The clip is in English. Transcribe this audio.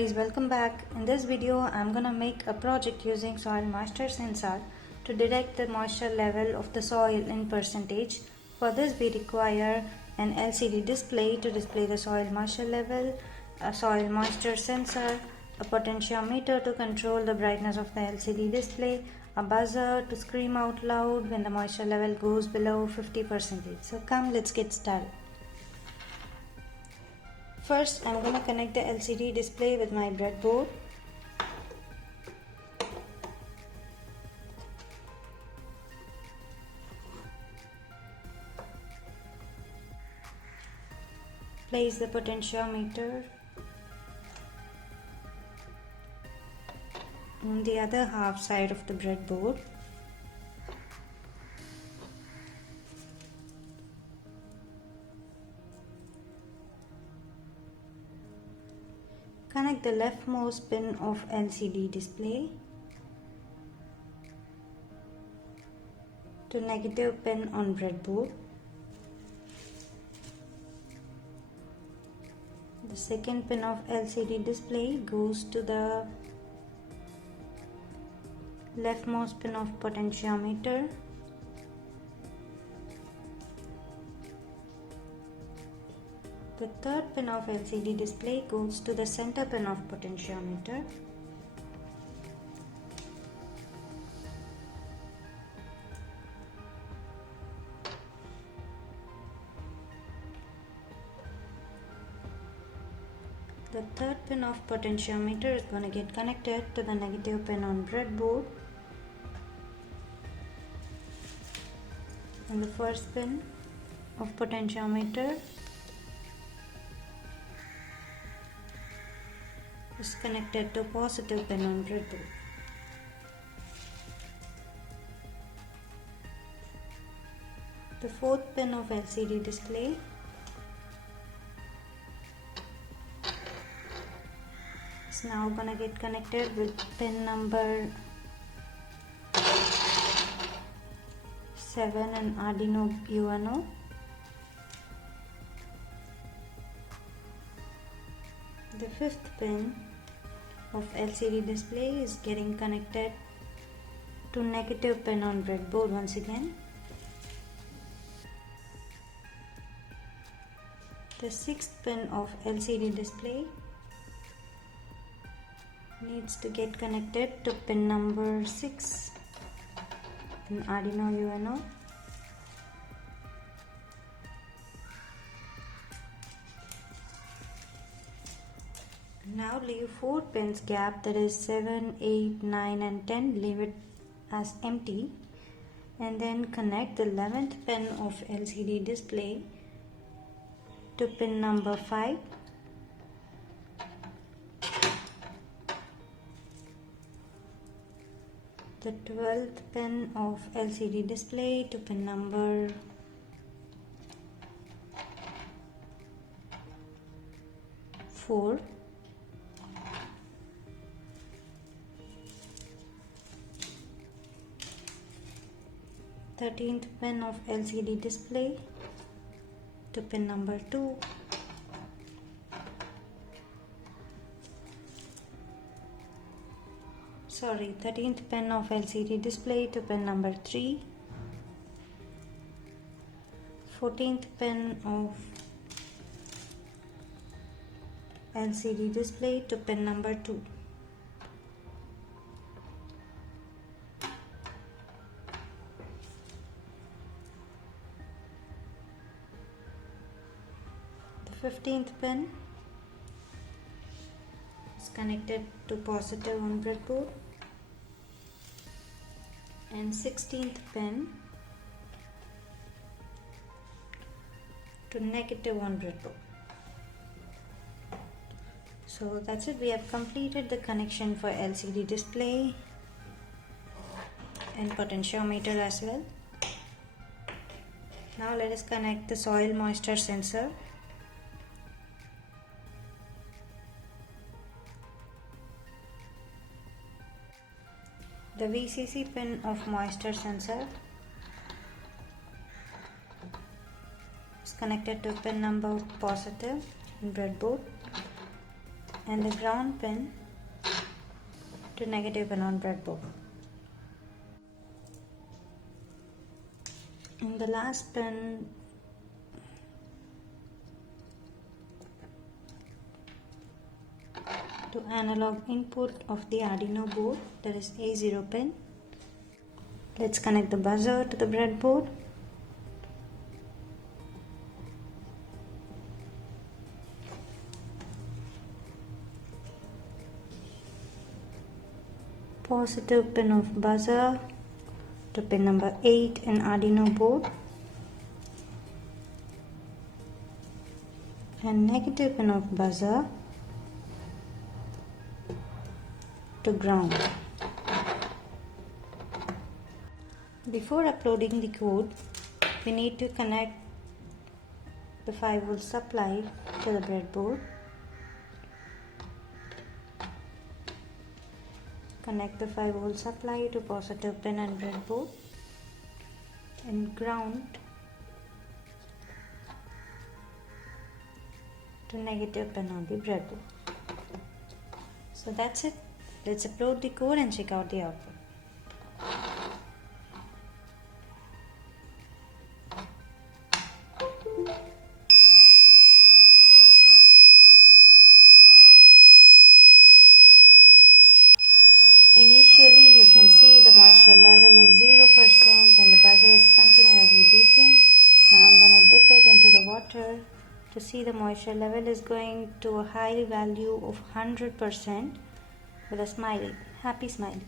guys, welcome back. In this video I'm gonna make a project using soil moisture sensor to detect the moisture level of the soil in percentage. For this we require an LCD display to display the soil moisture level, a soil moisture sensor, a potentiometer to control the brightness of the LCD display, a buzzer to scream out loud when the moisture level goes below 50%. So come, let's get started. First, I'm going to connect the LCD display with my breadboard. Place the potentiometer on the other half side of the breadboard. Connect the leftmost pin of LCD display to negative pin on breadboard. The second pin of LCD display goes to the leftmost pin of potentiometer. The third pin of LCD display goes to the center pin of potentiometer. The third pin of potentiometer is going to get connected to the negative pin on breadboard. And the first pin of potentiometer is connected to positive pin on breadboard. The fourth pin of LCD display is now gonna get connected with pin number 7 in Arduino Uno. The fifth pin of LCD display is getting connected to negative pin on breadboard once again. The sixth pin of LCD display needs to get connected to pin number 6 in Arduino Uno. Now leave 4 pins gap, that is 7, 8, 9 and 10, leave it as empty, and then connect the 11th pin of LCD display to pin number 5. The 12th pin of LCD display to pin number 4. The 13th pin of LCD display to pin number 2. Sorry, 13th pin of LCD display to pin number 3. 14th pin of LCD display to pin number 2. The 15th pin is connected to positive on breadboard, and 16th pin to negative on breadboard. So that's it, we have completed the connection for LCD display and potentiometer as well. Now let us connect the soil moisture sensor. The VCC pin of moisture sensor is connected to pin number positive in breadboard, and the ground pin to negative pin on breadboard. And the last pin to analog input of the Arduino board, that is A0 pin. Let's connect the buzzer to the breadboard. Positive pin of buzzer to pin number 8 in Arduino board, and negative pin of buzzer to ground. Before uploading the code, we need to connect the 5V supply to the breadboard. Connect the 5V supply to positive pin on breadboard and ground to negative pin on the breadboard. So that's it. Let's upload the code and check out the output. Initially, you can see the moisture level is 0% and the buzzer is continuously beeping. Now I'm going to dip it into the water to see the moisture level is going to a high value of 100% with a smiley. Happy smiley.